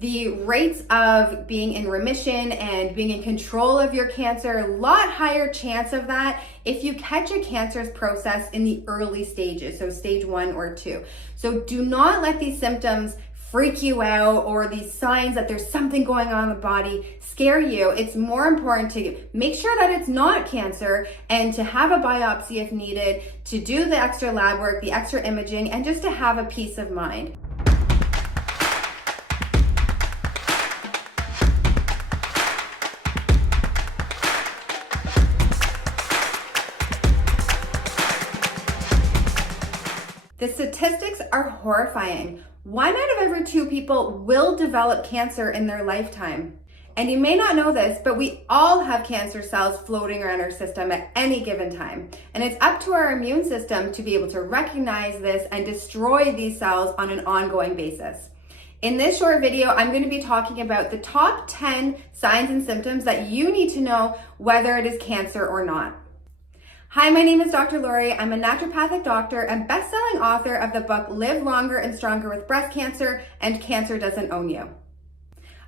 The rates of being in remission and being in control of your cancer, a lot higher chance of that if you catch a cancerous process in the early stages, so stage 1 or 2. So do not let these symptoms freak you out, or these signs that there's something going on in the body scare you. It's more important to make sure that it's not cancer and to have a biopsy if needed, to do the extra lab work, the extra imaging, and just to have a peace of mind. The statistics are horrifying. 1 out of every 2 people will develop cancer in their lifetime. And you may not know this, but we all have cancer cells floating around our system at any given time. And it's up to our immune system to be able to recognize this and destroy these cells on an ongoing basis. In this short video, I'm going to be talking about the top 10 signs and symptoms that you need to know whether it is cancer or not. Hi, my name is Dr. Lori. I'm a naturopathic doctor and best-selling author of the book Live Longer and Stronger with Breast Cancer and Cancer Doesn't Own You.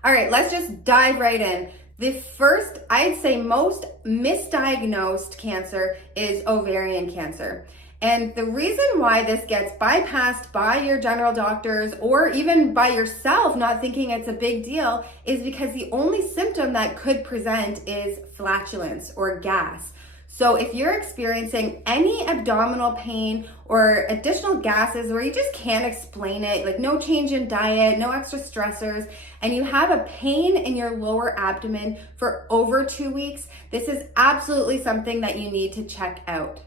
All right, let's just dive right in. The first, I'd say most misdiagnosed cancer is ovarian cancer. And the reason why this gets bypassed by your general doctors or even by yourself not thinking it's a big deal is because the only symptom that could present is flatulence or gas. So if you're experiencing any abdominal pain or additional gases where you just can't explain it, like no change in diet, no extra stressors, and you have a pain in your lower abdomen for over 2 weeks, this is absolutely something that you need to check out.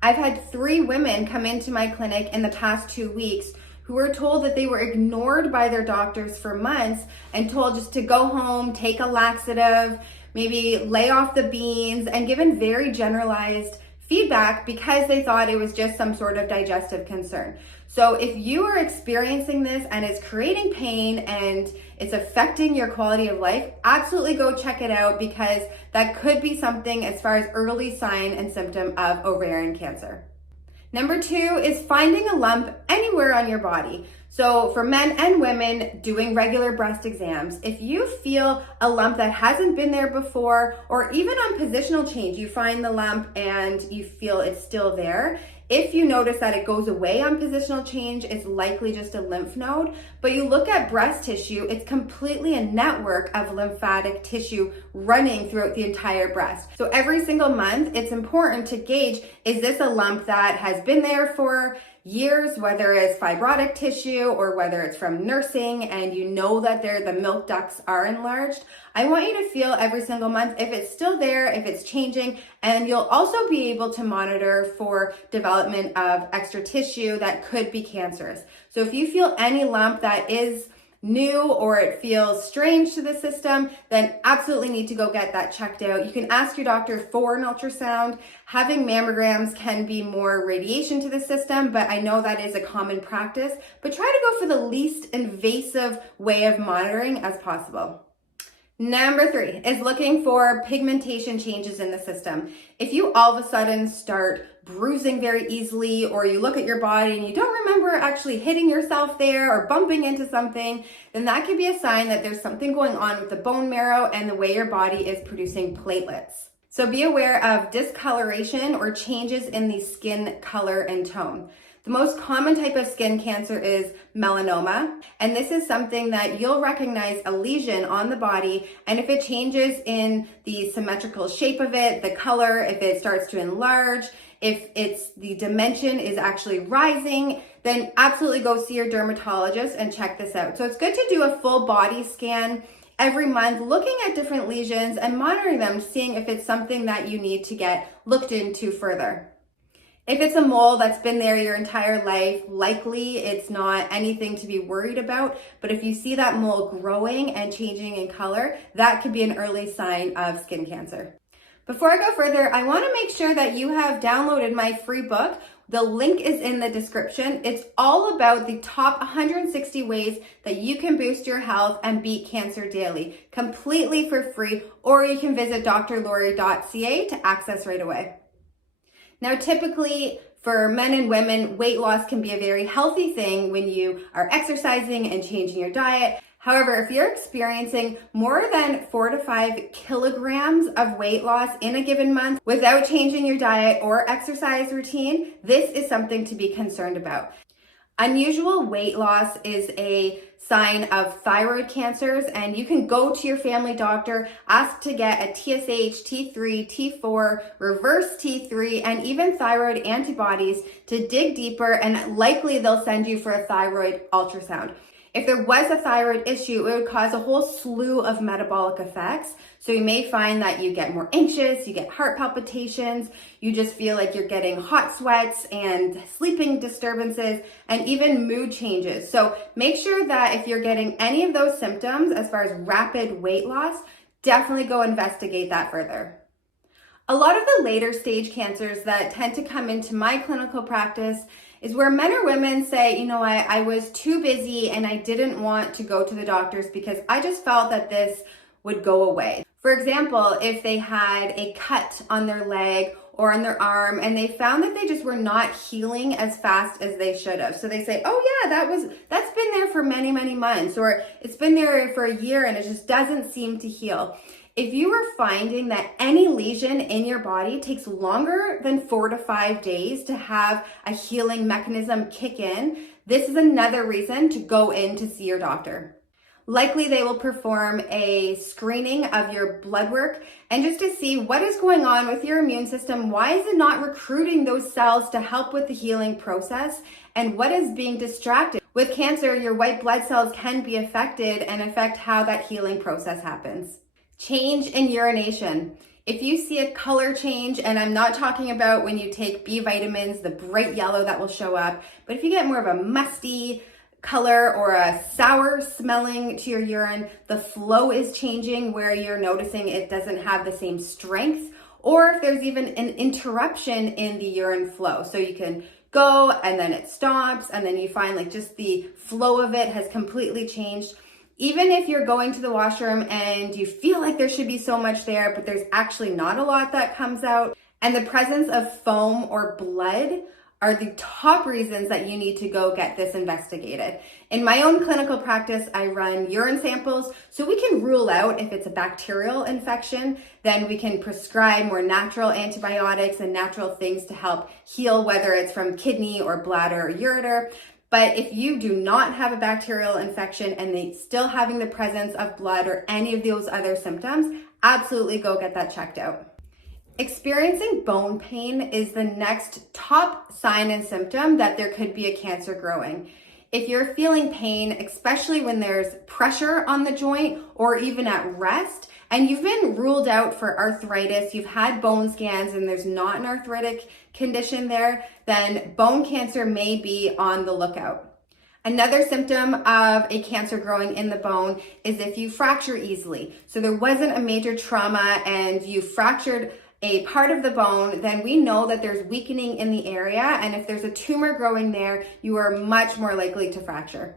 I've had 3 women come into my clinic in the past 2 weeks who were told that they were ignored by their doctors for months and told just to go home, take a laxative, maybe lay off the beans, and given very generalized feedback because they thought it was just some sort of digestive concern. So if you are experiencing this and it's creating pain and it's affecting your quality of life, absolutely go check it out because that could be something as far as early sign and symptom of ovarian cancer. Number 2 is finding a lump anywhere on your body. So for men and women doing regular breast exams, if you feel a lump that hasn't been there before, or even on positional change, you find the lump and you feel it's still there, if you notice that it goes away on positional change, it's likely just a lymph node. But you look at breast tissue, it's completely a network of lymphatic tissue running throughout the entire breast. So every single month, it's important to gauge, is this a lump that has been there for years, whether it's fibrotic tissue or whether it's from nursing and you know that the milk ducts are enlarged. I want you to feel every single month if it's still there, if it's changing, and you'll also be able to monitor for development of extra tissue that could be cancerous. So if you feel any lump that is new or it feels strange to the system, then absolutely need to go get that checked out. You can ask your doctor for an ultrasound. Having mammograms can be more radiation to the system, but I know that is a common practice. But try to go for the least invasive way of monitoring as possible. Number 3 is looking for pigmentation changes in the system. If you all of a sudden start bruising very easily, or you look at your body and you don't remember actually hitting yourself there or bumping into something, then that could be a sign that there's something going on with the bone marrow and the way your body is producing platelets. So be aware of discoloration or changes in the skin color and tone. The most common type of skin cancer is melanoma, and this is something that you'll recognize a lesion on the body, and if it changes in the symmetrical shape of it, the color, if it starts to enlarge, if the dimension is actually rising, then absolutely go see your dermatologist and check this out. So it's good to do a full body scan every month, looking at different lesions and monitoring them, seeing if it's something that you need to get looked into further. If it's a mole that's been there your entire life, likely it's not anything to be worried about. But if you see that mole growing and changing in color, that could be an early sign of skin cancer. Before I go further, I want to make sure that you have downloaded my free book. The link is in the description. It's all about the top 160 ways that you can boost your health and beat cancer daily, completely for free, or you can visit DrLori.ca to access right away. Now, typically for men and women, weight loss can be a very healthy thing when you are exercising and changing your diet. However, if you're experiencing more than 4 to 5 kilograms of weight loss in a given month without changing your diet or exercise routine, this is something to be concerned about. Unusual weight loss is a sign of thyroid cancers, and you can go to your family doctor, ask to get a TSH, T3, T4, reverse T3, and even thyroid antibodies to dig deeper, and likely they'll send you for a thyroid ultrasound. If there was a thyroid issue, it would cause a whole slew of metabolic effects. So you may find that you get more anxious, you get heart palpitations, you just feel like you're getting hot sweats and sleeping disturbances and even mood changes. So make sure that if you're getting any of those symptoms as far as rapid weight loss, definitely go investigate that further. A lot of the later stage cancers that tend to come into my clinical practice is where men or women say, you know, I was too busy and I didn't want to go to the doctors because I just felt that this would go away. For example, if they had a cut on their leg or on their arm and they found that they just were not healing as fast as they should have. So they say, oh yeah, that's been there for many, many months, or it's been there for a year and it just doesn't seem to heal. If you are finding that any lesion in your body takes longer than 4 to 5 days to have a healing mechanism kick in, this is another reason to go in to see your doctor. Likely they will perform a screening of your blood work and just to see what is going on with your immune system. Why is it not recruiting those cells to help with the healing process? And what is being distracted? With cancer, your white blood cells can be affected and affect how that healing process happens. Change in urination. If you see a color change, and I'm not talking about when you take B vitamins, the bright yellow that will show up, but if you get more of a musty color or a sour smelling to your urine, the flow is changing where you're noticing it doesn't have the same strength, or if there's even an interruption in the urine flow. So you can go and then it stops and then you find like just the flow of it has completely changed. Even if you're going to the washroom and you feel like there should be so much there, but there's actually not a lot that comes out, and the presence of foam or blood are the top reasons that you need to go get this investigated. In my own clinical practice, I run urine samples so we can rule out if it's a bacterial infection. Then we can prescribe more natural antibiotics and natural things to help heal, whether it's from kidney or bladder or ureter. But if you do not have a bacterial infection and they still having the presence of blood or any of those other symptoms, absolutely go get that checked out. Experiencing bone pain is the next top sign and symptom that there could be a cancer growing. If you're feeling pain, especially when there's pressure on the joint or even at rest, and you've been ruled out for arthritis, you've had bone scans and there's not an arthritic condition there, then bone cancer may be on the lookout. Another symptom of a cancer growing in the bone is if you fracture easily. So there wasn't a major trauma and you fractured a part of the bone, then we know that there's weakening in the area, and if there's a tumor growing there, you are much more likely to fracture.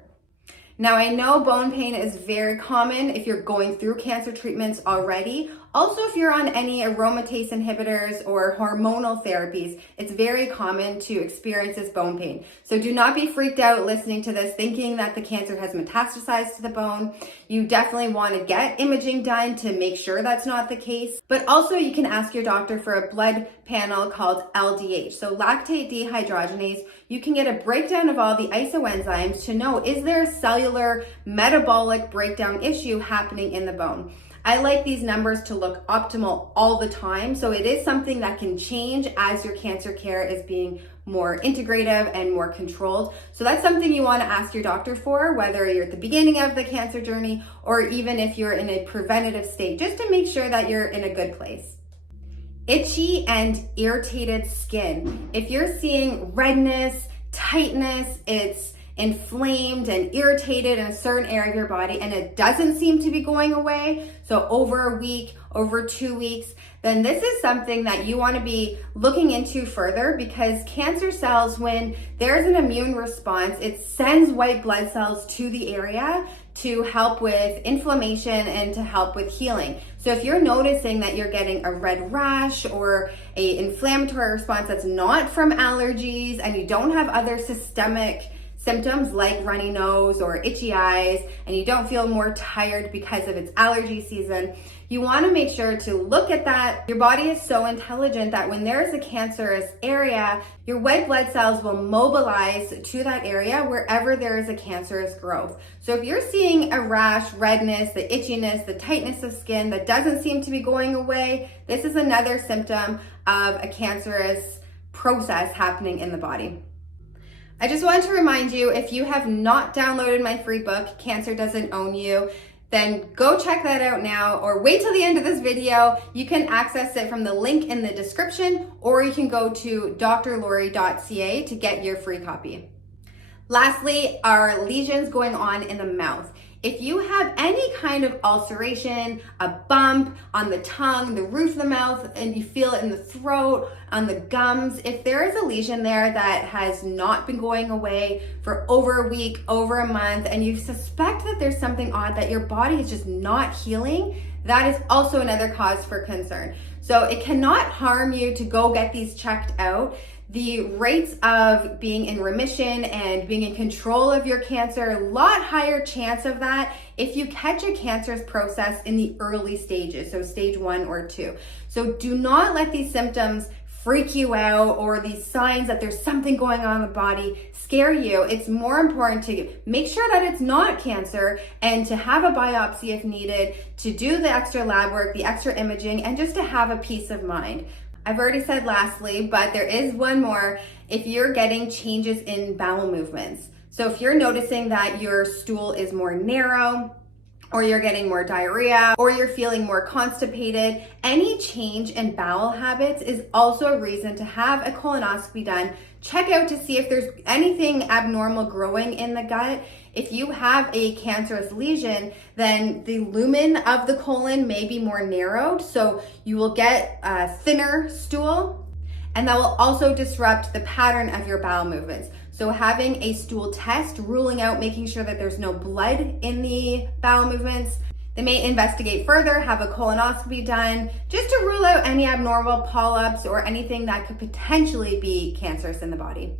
Now, I know bone pain is very common if you're going through cancer treatments already. Also, if you're on any aromatase inhibitors or hormonal therapies, it's very common to experience this bone pain. So do not be freaked out listening to this thinking that the cancer has metastasized to the bone. You definitely want to get imaging done to make sure that's not the case. But also you can ask your doctor for a blood panel called LDH. So lactate dehydrogenase. You can get a breakdown of all the isoenzymes to know, is there a cellular metabolic breakdown issue happening in the bone? I like these numbers to look optimal all the time. So it is something that can change as your cancer care is being more integrative and more controlled. So that's something you want to ask your doctor for, whether you're at the beginning of the cancer journey or even if you're in a preventative state, just to make sure that you're in a good place. Itchy and irritated skin. If you're seeing redness, tightness, it's inflamed and irritated in a certain area of your body and it doesn't seem to be going away, so over a week, over 2 weeks, then this is something that you want to be looking into further, because cancer cells, when there's an immune response, it sends white blood cells to the area to help with inflammation and to help with healing. So if you're noticing that you're getting a red rash or an inflammatory response that's not from allergies and you don't have other systemic symptoms like runny nose or itchy eyes, and you don't feel more tired because of its allergy season, you want to make sure to look at that. Your body is so intelligent that when there's a cancerous area, your white blood cells will mobilize to that area wherever there is a cancerous growth. So if you're seeing a rash, redness, the itchiness, the tightness of skin that doesn't seem to be going away, this is another symptom of a cancerous process happening in the body. I just wanted to remind you, if you have not downloaded my free book, Cancer Doesn't Own You, then go check that out now, or wait till the end of this video. You can access it from the link in the description, or you can go to DrLori.ca to get your free copy. Lastly, are lesions going on in the mouth. If you have any kind of ulceration, a bump on the tongue, the roof of the mouth, and you feel it in the throat, on the gums, if there is a lesion there that has not been going away for over a week, over a month, and you suspect that there's something odd, that your body is just not healing, that is also another cause for concern. So it cannot harm you to go get these checked out. The rates of being in remission and being in control of your cancer, a lot higher chance of that if you catch a cancerous process in the early stages, so stage 1 or 2. So do not let these symptoms freak you out, or these signs that there's something going on in the body scare you. It's more important to make sure that it's not cancer, and to have a biopsy if needed, to do the extra lab work, the extra imaging, and just to have a peace of mind. I've already said lastly, but there is one more. If you're getting changes in bowel movements, so if you're noticing that your stool is more narrow, or you're getting more diarrhea, or you're feeling more constipated, any change in bowel habits is also a reason to have a colonoscopy done. Check out to see if there's anything abnormal growing in the gut. If you have a cancerous lesion, then the lumen of the colon may be more narrowed, so you will get a thinner stool, and that will also disrupt the pattern of your bowel movements. So having a stool test, ruling out, making sure that there's no blood in the bowel movements. They may investigate further, have a colonoscopy done, just to rule out any abnormal polyps or anything that could potentially be cancerous in the body.